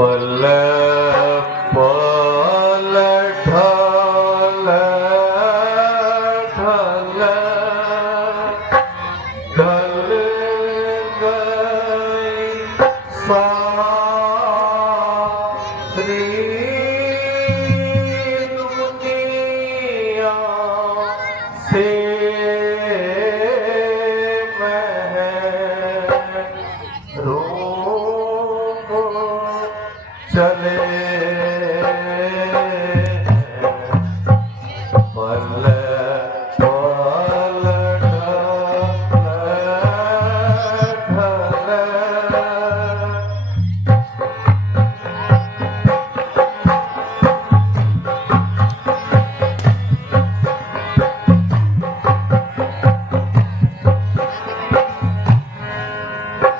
पल पल ढल ढल ढल गई सारी दुनिया से चले पल पल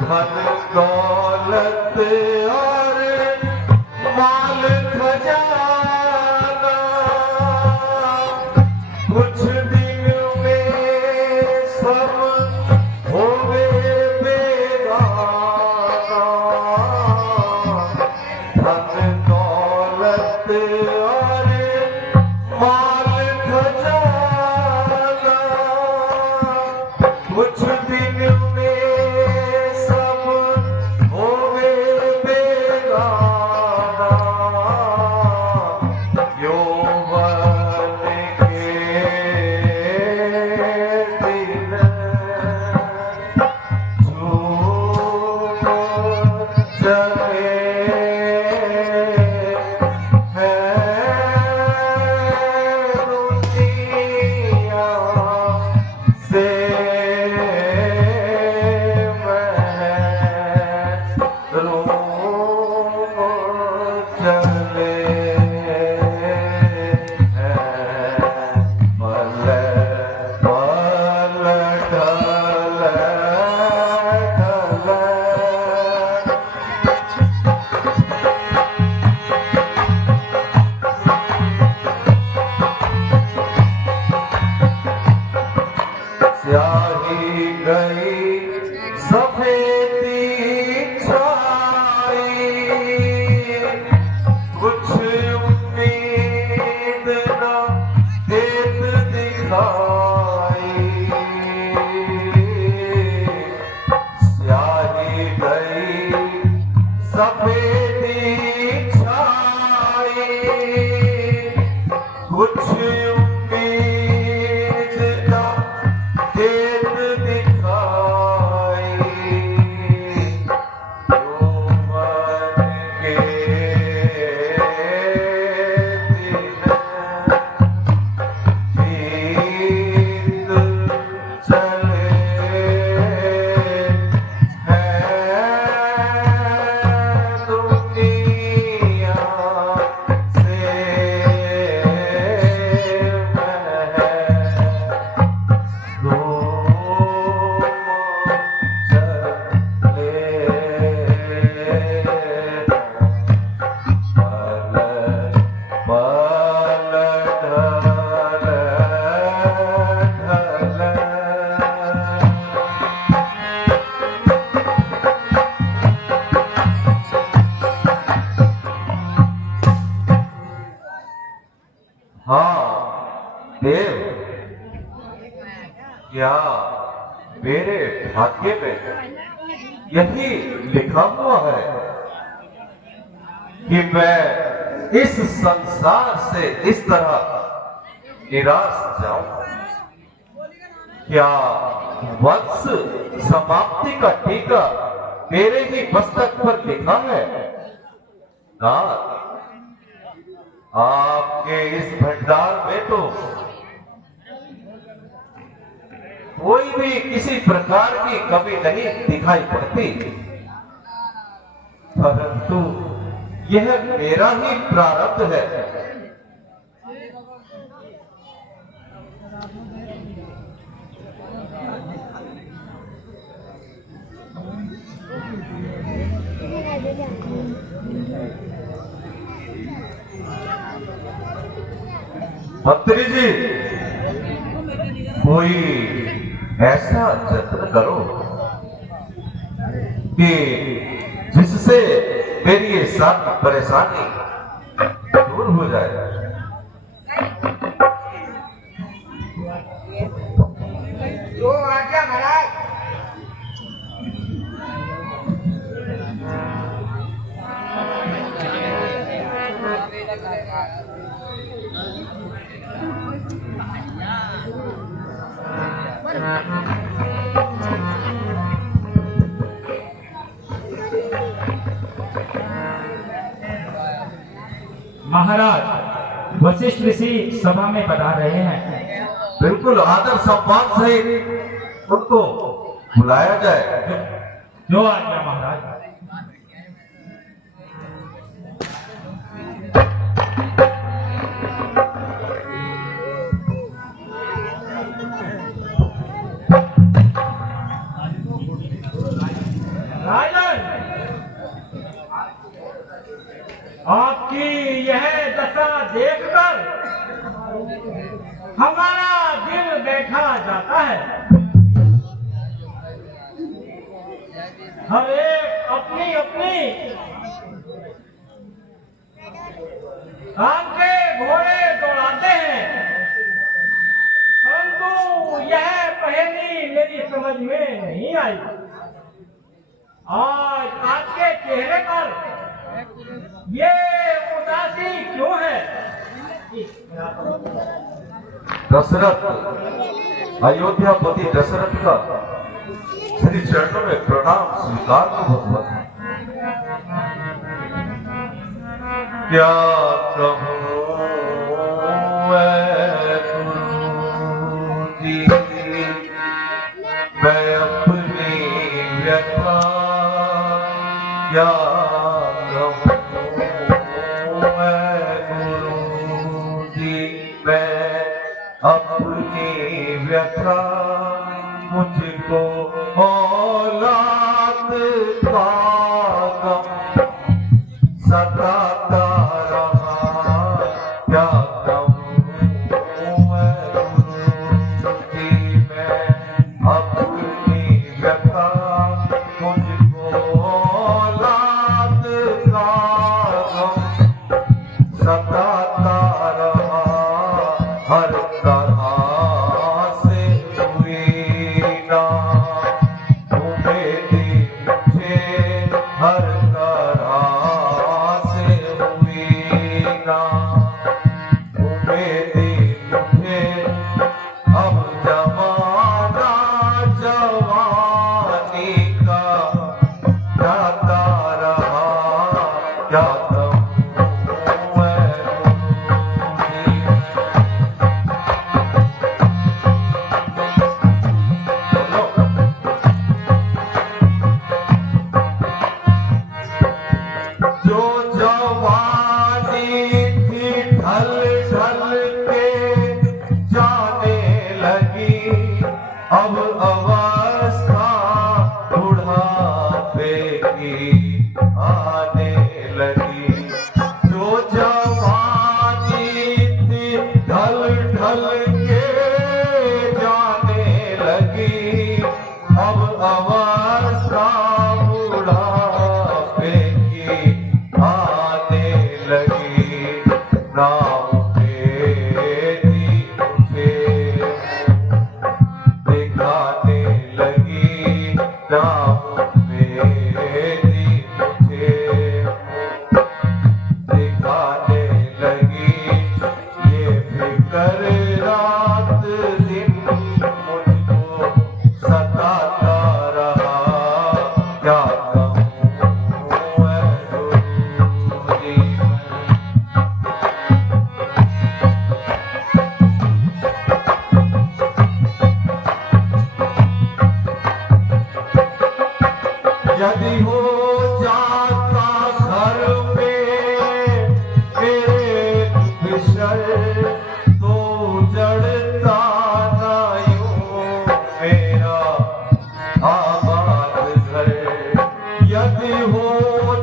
धन दौलत और माल खजाना कुछ दिन में सब होवे बेगाना। धन दौलत और माल खजाना कुछ दिन में स्याही गई सफेदी छाई कुछ उम्मीद न देत दिखाई। स्याही गई सफेदी छाई कुछ हाँ देव, क्या मेरे भाग्य में यही लिखा हुआ है कि मैं इस संसार से इस तरह निराश जाऊं? क्या वंश समाप्ति का टीका मेरे ही मस्तक पर लिखा है? नाथ, आपके इस भंडार में तो कोई भी किसी प्रकार की कमी नहीं दिखाई पड़ती, परंतु यह मेरा ही प्रारब्ध है। मंत्री जी, कोई ऐसा जतन करो कि जिससे मेरी ये सारी परेशानी दूर हो जाए। जो आज्ञा महाराज। महाराज वशिष्ठ ऋषि सभा में पधार रहे हैं। बिल्कुल आदर सम्मान सहित उनको बुलाया जाए। जो आज्ञा महाराज। राजन, आपकी यह दशा देखकर हमारा दिल बैठा जाता है। हर एक अपनी अपनी काम के घोड़े दौड़ाते हैं, परंतु यह पहेली मेरी समझ में नहीं आई। आज आपके चेहरे पर ये उदासी क्यों है? दशरथ, अयोध्यापति दशरथ का श्री चरणों में प्रणाम स्वीकार को भगवत। क्या कहूँ मैं गुरु जी, मैं अपनी व्यथा क्या कहूँ मैं गुरु जी, मैं अपनी व्यथा मुझको औलाद का गम सताता रहा। क्या कहूँ मैं गुरु जी, मैं अपनी व्यथा मुझको औलाद का गम सताता रहा। हर तरह से हुई ना उम्मीद मुझे, हर तरह से हुई ना उम्मीद मुझे। अब जमाना जवानी का जाता रहा। क्या कहूँ मैं जो जवानी थी ढल ढल के जाने लगी, अब अवस्था बुढ़ापे की आने लगी। जो जवानी थी ढल ढल के जाने लगी, अब अवस्था बुढ़ापे की आने लगी। नाम तेरी मुझे दिखाने लगी, नाम तेरी मुझे दिखाने लगी। ये फिक्र रात दिन मुझको सताता रहा। क्या कहूँ मैं गुरु जी, यदि हो जाता घर पे एक विषय, तो जड़ता ना यूं मेरा आबाद घर। यदि हो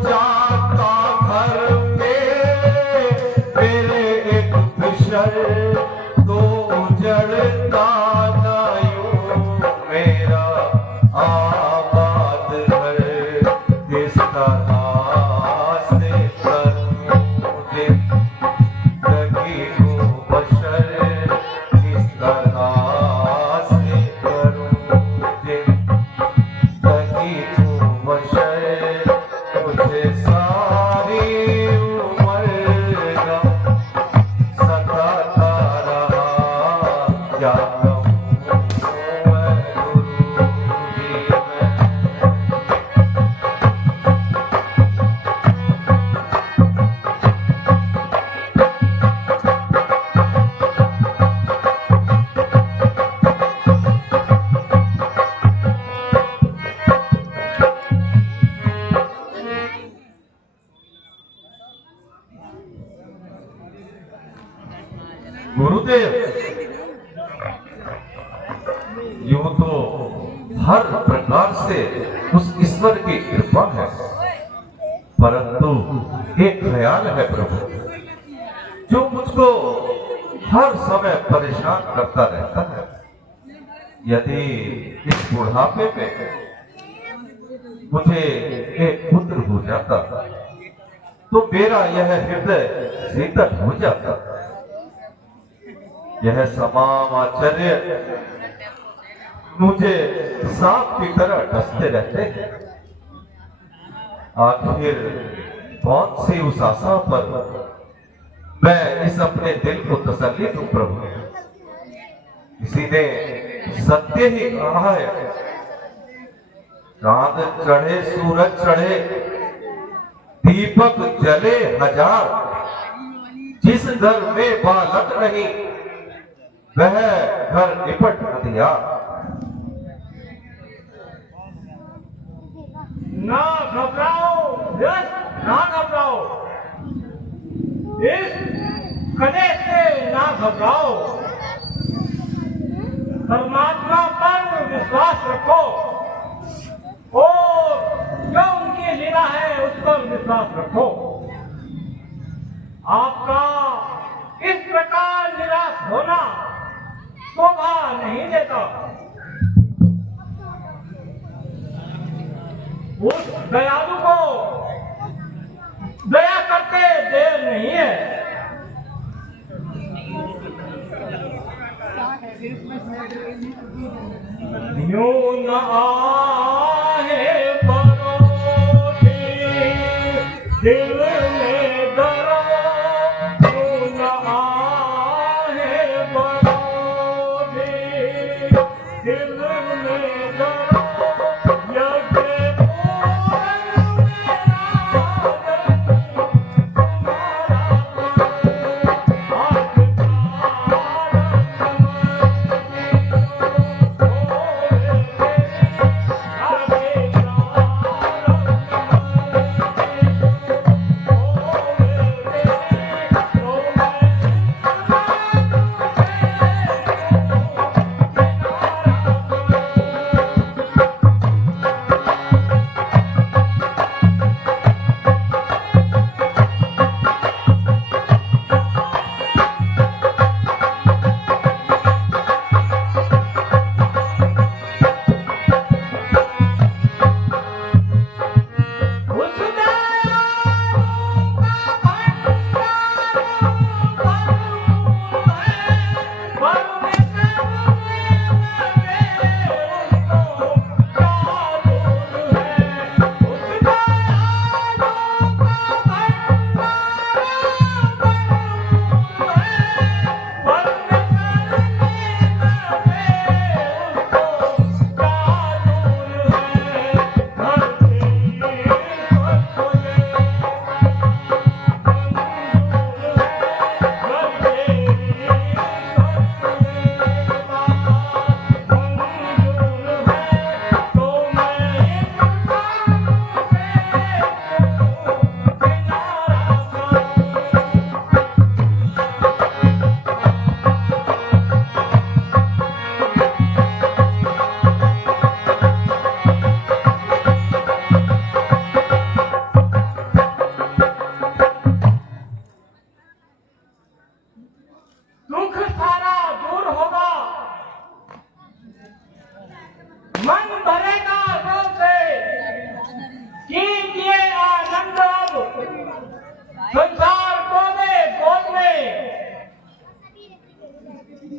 जाता घर पे मेरे एक विषय, तो जड़ता ना यूं मेरा आबाद घर। इस तरह गुरुदेव, यूं तो हर प्रकार से उस ईश्वर की कृपा है, परंतु एक ख्याल है प्रभु, जो मुझको हर समय परेशान करता रहता है। यदि इस बुढ़ापे में मुझे एक पुत्र हो जाता तो मेरा यह हृदय शीतल हो जाता। यह तमाम आश्चर्य मुझे सांप की तरह डसते रहते हैं। आखिर कौन सी उस आशा पर मैं इस अपने दिल को तसल्ली दूं प्रभु? किसी ने सत्य ही कहा है, चांद चढ़े सूरज चढ़े दीपक जले हजार, जिस घर में बालक नहीं वह घर निपट हथियार। ना घबराओ यश, ना घबराओ, इस कले से ना घबराओ, परमात्मा पर विश्वास रखो और जो उनकी लीला है उस पर विश्वास रखो। आपका इस प्रकार निराश होना शोभा नहीं देता। उस दयालु को दया करते देर नहीं है। यूं न आहे परोठी दिल में डरो, यूं न आहे परोठी दिल में डरो, यज्ञ पूरन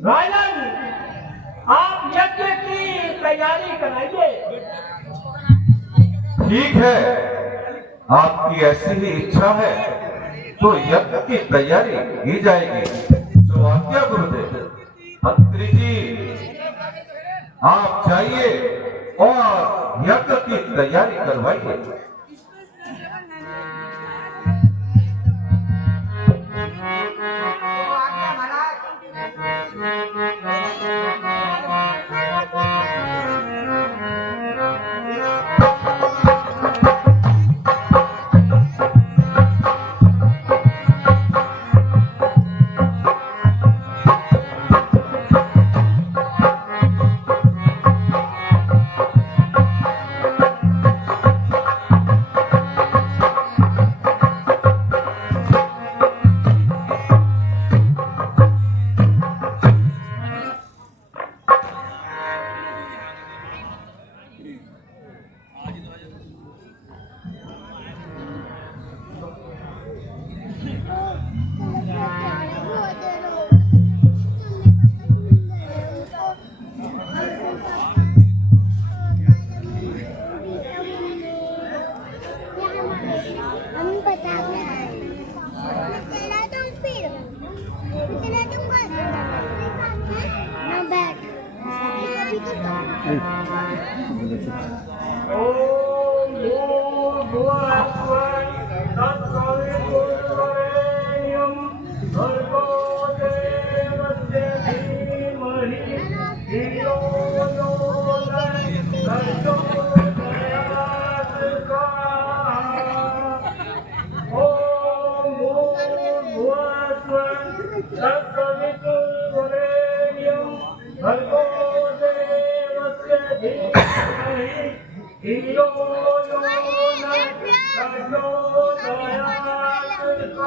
राजन, आप यज्ञ की तैयारी कराइए। ठीक है, आपकी ऐसी ही इच्छा है तो यज्ञ की तैयारी की जाएगी। जो आज्ञा गुरुदेव। मंत्री जी, आप जाइए और यज्ञ की तैयारी करवाइए। तो आज्ञा महाराज। ओम भूर्भुवस्सुः तत्सवितुर्वरेण्यं भर्गो देवस्य धीमहि धियो यो न प्रचोदयात् ओम भूर्भुवस्सुः तत्सवितुर्वरेण्यं भर्गो देवस्य धीमहि धियो यो न प्रचोदयात्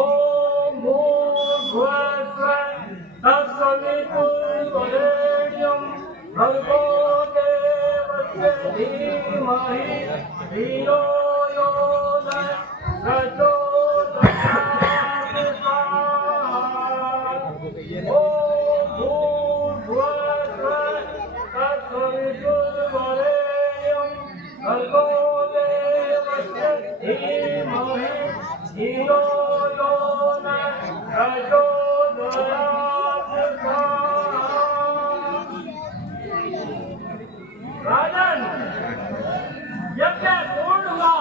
ओम भूर्भुवस्सुः तत्सवितुर्वरेण्यं भर्गो देवस्य धीमहि धियो यो न प्रचोदयात् ओम भूर्भुवस्सुः तत्सवितुर्वरेण्यं भर्गो देवस्य धीमहि धियो यो न प्रचोदयात् राजन यज्ञ पूर्ण हुआ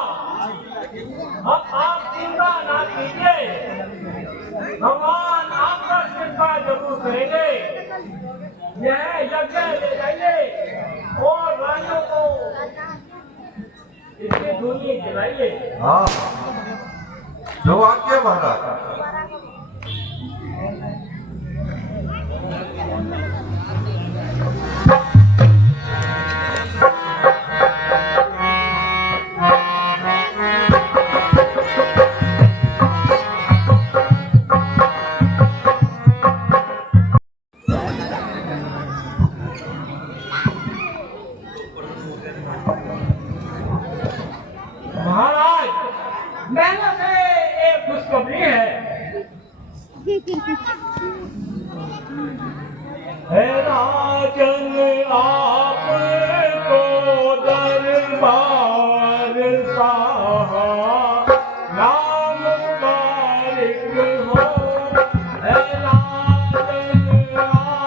अब आप चिंता ना कीजिए भगवान आपका कृपा जरूर करेंगे यह यज्ञ ले जाइए और रानियों को इसकी धुनी जलाइए हाँ जो आज्ञा महाराज। महाराज मैंने से एक खुशखबरी है राजन आपको दरबार साहा नाम बारिक हो राजन आपको दरबार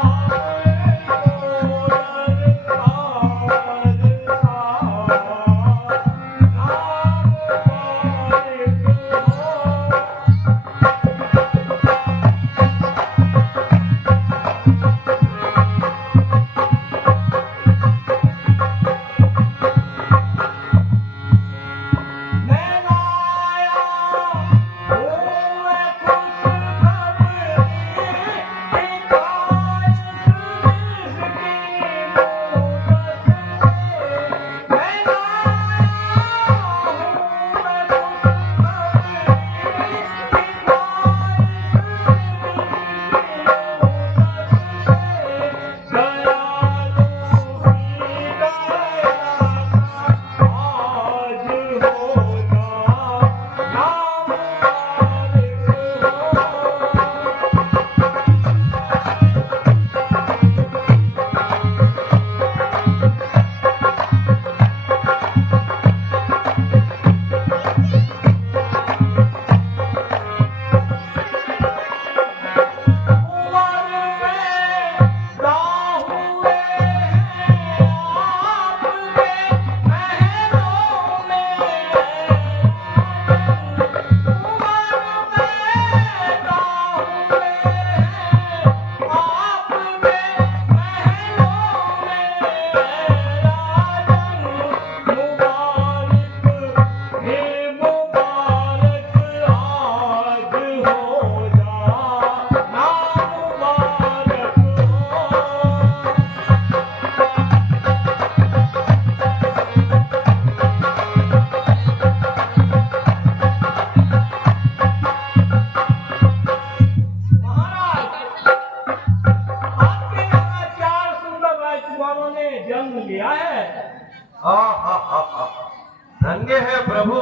धन्य है प्रभु,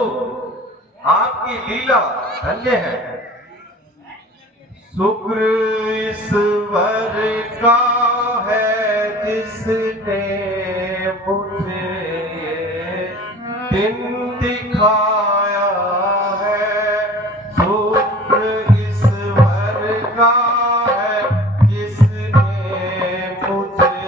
आपकी लीला धन्य है। शुक्र ईश्वर का है जिसने मुझे दिन दिखाया है। शुक्र ईश्वर का है जिसने मुझे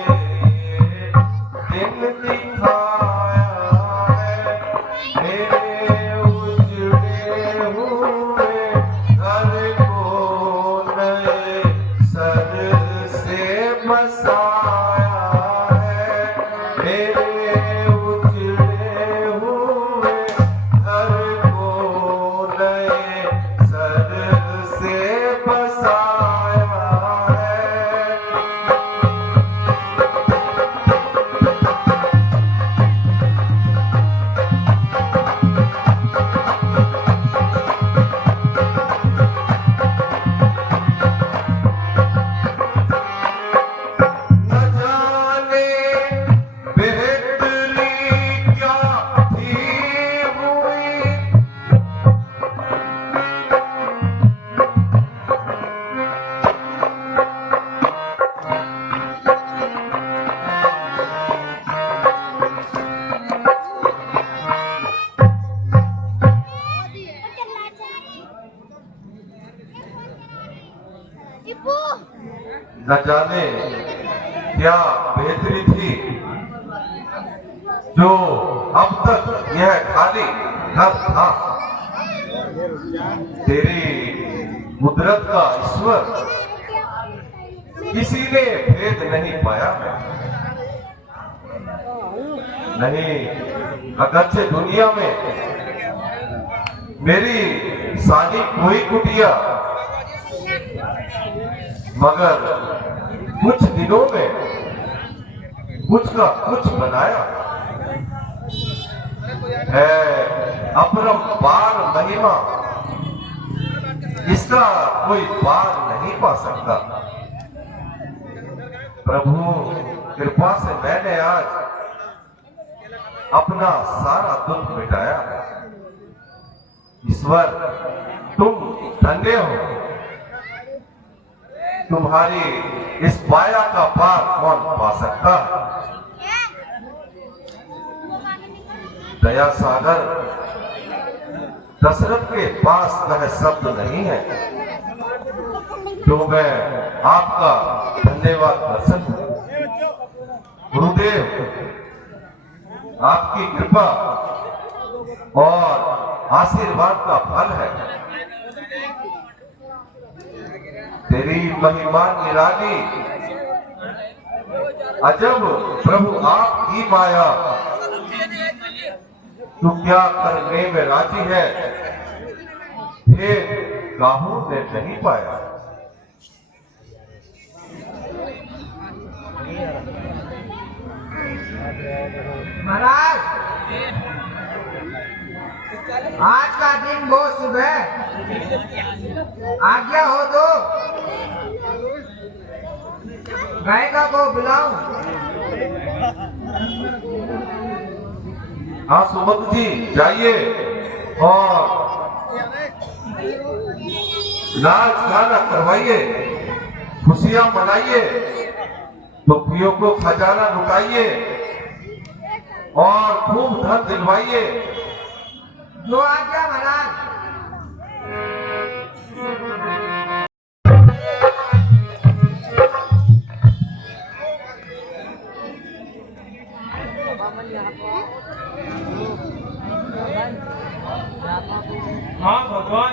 न जाने क्या बेहतरी थी जो अब तक यह खाली घर था। तेरी कुदरत का ईश्वर किसी ने भेद नहीं पाया। नहीं, अगरचे दुनिया में मेरी सानी कोई कुटिया, मगर कुछ दिनों में कुछ का कुछ बनाया है। अपरंपार महिमा, इसका कोई पार नहीं पा सकता। प्रभु कृपा से मैंने आज अपना सारा दुख मिटाया। ईश्वर तुम धन्य हो। तुम्हारी इस माया का पार कौन पा सकता है। दया सागर दशरथ के पास वह शब्द नहीं है जो मैं आपका धन्यवाद कर सकूं। गुरुदेव, आपकी कृपा और आशीर्वाद का फल है। तेरी महिमा निराली, अजब प्रभु आपकी माया, तू क्या करने में राजी है, हे काहू ने नहीं पाया। महाराज, आज का दिन बहुत शुभ है। आज्ञा हो तो गायिका को बुलाऊं। हाँ सुमंत जी, जाइए और नाच गाना करवाइए, खुशियां मनाइए, दुखियों को खजाना लुटाइए और खूब धन दिलवाइए। जो आज्ञा महाराज। हाँ भगवान,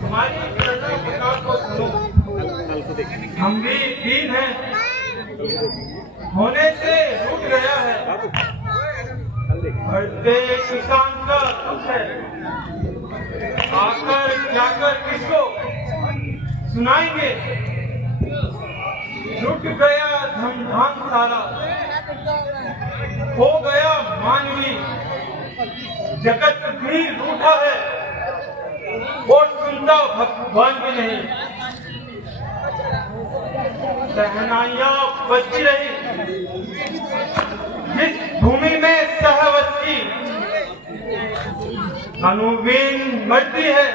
हमारी पुकार को सुनो। हम भी दीन हैं, होने से रुक गया है। बढ़ते किसान का दुख है, आकर जाकर किसको सुनाएंगे। लुट गया धमधाम सारा, हो गया मानवी, जगत भी रूठा है, और सुनता भगवान भी नहीं। सहनाइयां बजती रही जिस भूमि में सहवस की, अनुवीन मरती है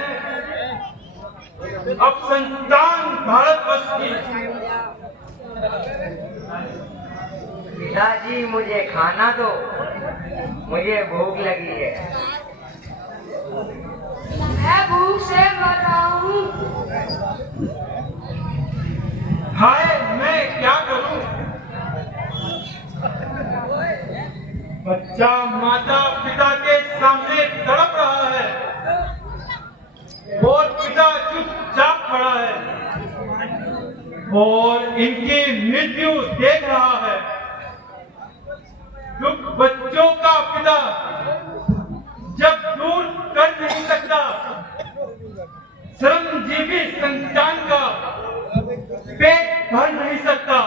अब संतान भारतवर्ष की। पिताजी, मुझे खाना दो, मुझे भूख लगी है। मैं भूख से मर रहा हूँ। हाय, मैं क्या करूं। बच्चा माता पिता के सामने तड़प रहा है और पिता चुपचाप खड़ा है और इनकी मृत्यु देख रहा है। दुख बच्चों का पिता जब दूर कर नहीं सकता, श्रमजीवी संतान का पेट भर नहीं सकता,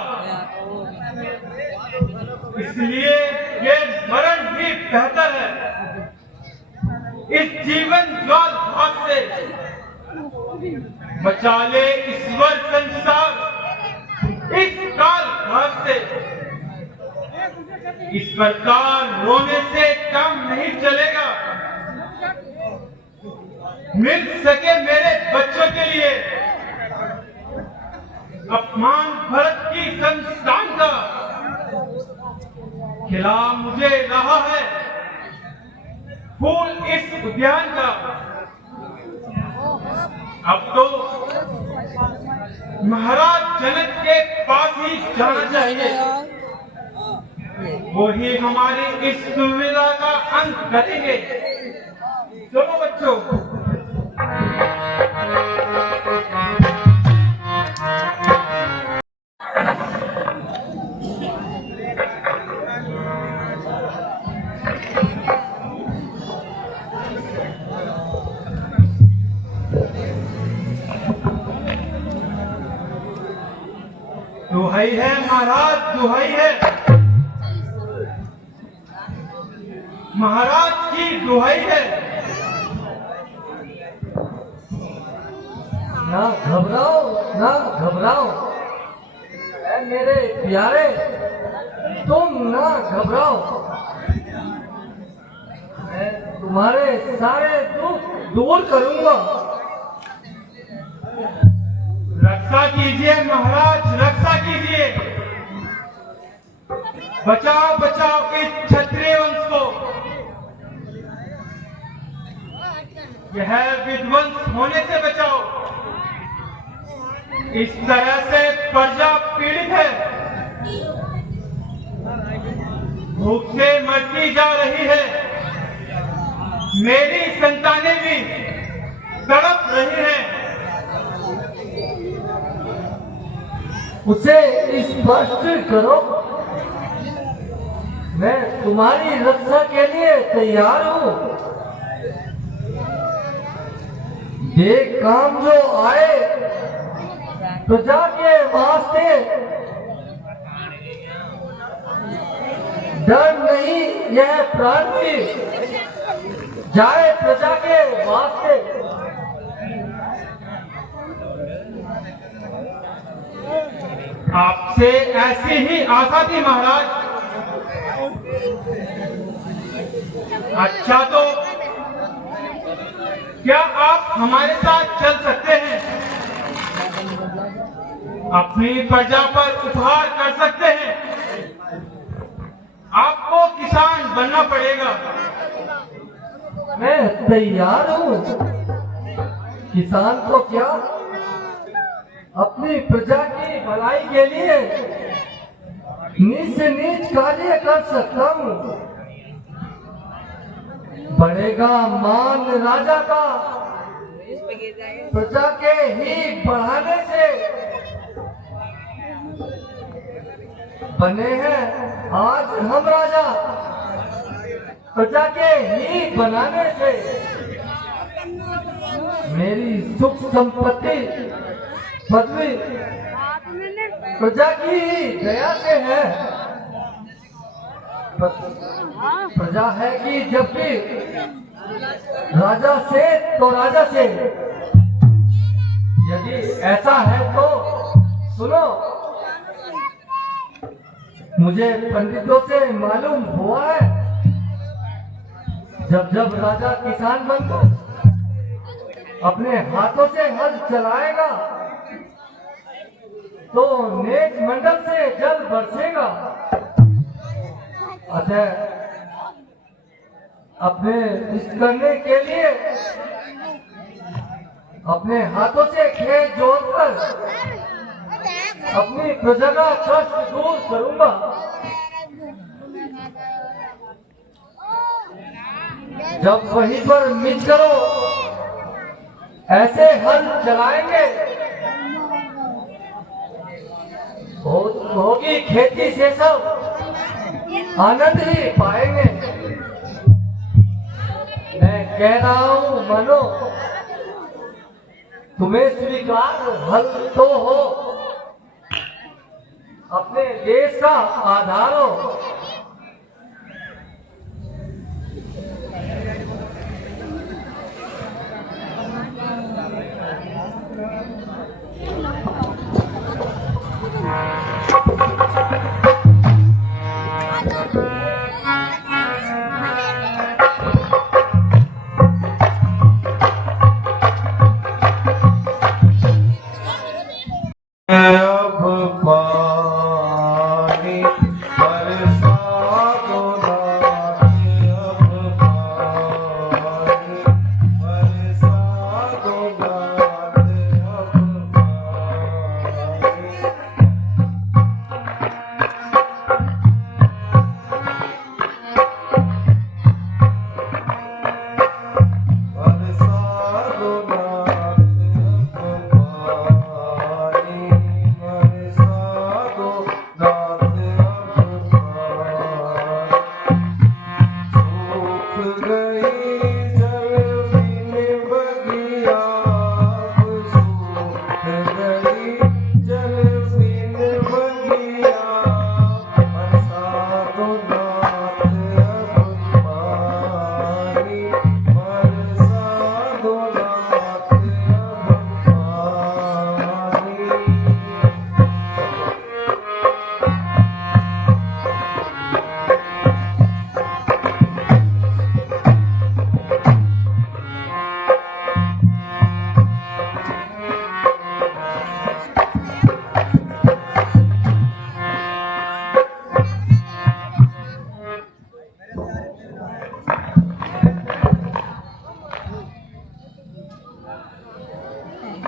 इसलिए ये मरण भी बेहतर है। इस जीवन ज्वाल भाग से बचा ले ईश्वर संसार, इस काल भाग से। इस प्रकार रोने से काम नहीं चलेगा। मिल सके मेरे बच्चों के लिए अपमान भरत की संस्थान का, खिला मुझे रहा है फूल इस उद्यान का। अब तो महाराज जनक के पास ही जाना चाहिए। वही हमारी इस दुविधा का अंत करेंगे। चलो बच्चों। दुहाई है महाराज, दुहाई है महाराज की दुहाई है। ना घबराओ, ना घबराओ ऐ मेरे प्यारे, तुम ना घबराओ। मैं तुम्हारे सारे दुख दूर करूंगा। रक्षा कीजिए महाराज, रक्षा कीजिए। बचाओ बचाओ इस क्षत्रिय वंश को। यह विध्वंस होने से बचाओ। इस तरह से प्रजा पीड़ित है, भूख से मरती जा रही है। मेरी संतानें भी तड़प रही हैं। उसे स्पष्ट करो। मैं तुम्हारी रक्षा के लिए तैयार हूँ। ये काम जो आए प्रजा के वास्ते, डर नहीं, यह प्राण भी जाए प्रजा के वास्ते। आपसे ऐसी ही आशा थी महाराज। अच्छा तो क्या आप हमारे साथ चल सकते हैं? अपनी प्रजा पर उपहार कर सकते हैं। आपको किसान बनना पड़ेगा। मैं तैयार हूँ। किसान को क्या, अपनी प्रजा की भलाई के लिए नीच से नीच कार्य कर सकता हूँ। बढ़ेगा मान राजा का प्रजा के ही बढ़ाने से। बने हैं आज हम राजा प्रजा के ही बनाने से। मेरी सुख संपत्ति पदवी प्रजा की ही दया से है। प्रजा है कि जब भी राजा से तो राजा से। यदि ऐसा है तो सुनो, मुझे पंडितों से मालूम हुआ है, जब जब राजा किसान बनकर अपने हाथों से हल चलाएगा तो नेक मंडल से जल बरसेगा। अतः अपने इस करने के लिए अपने हाथों से खेत जोतकर अपनी प्रजा का कष्ट दूर करूंगा। जब वहीं पर मिल करो ऐसे हल चलाएंगे, होगी खेती से सब आनंद ही पाएंगे। मैं कह रहा हूं मानो, तुम्हें स्वीकार हल तो हो, अपने देश का आधार हो।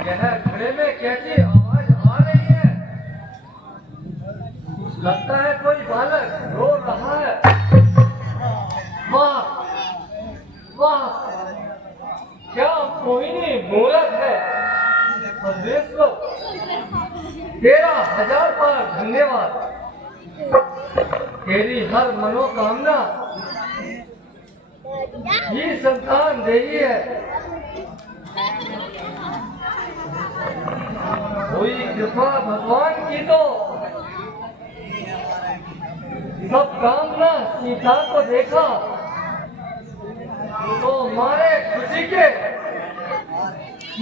यह घड़े में कैसी आवाज आ रही है? लगता है कोई बालक रो रहा है। वाह वाह, क्या मोहिनी मूरत है। परमेश्वर तेरा 1000 बार धन्यवाद। तेरी हर मनोकामना ही संतान दे रही है। कोई कृपा भगवान की तो सब कामना सीता को देखा तो मारे खुशी के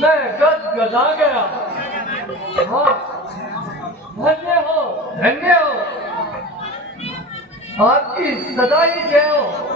मैं गदगदा गया। हाँ, धन्य हो आपकी सदा ही जय हो।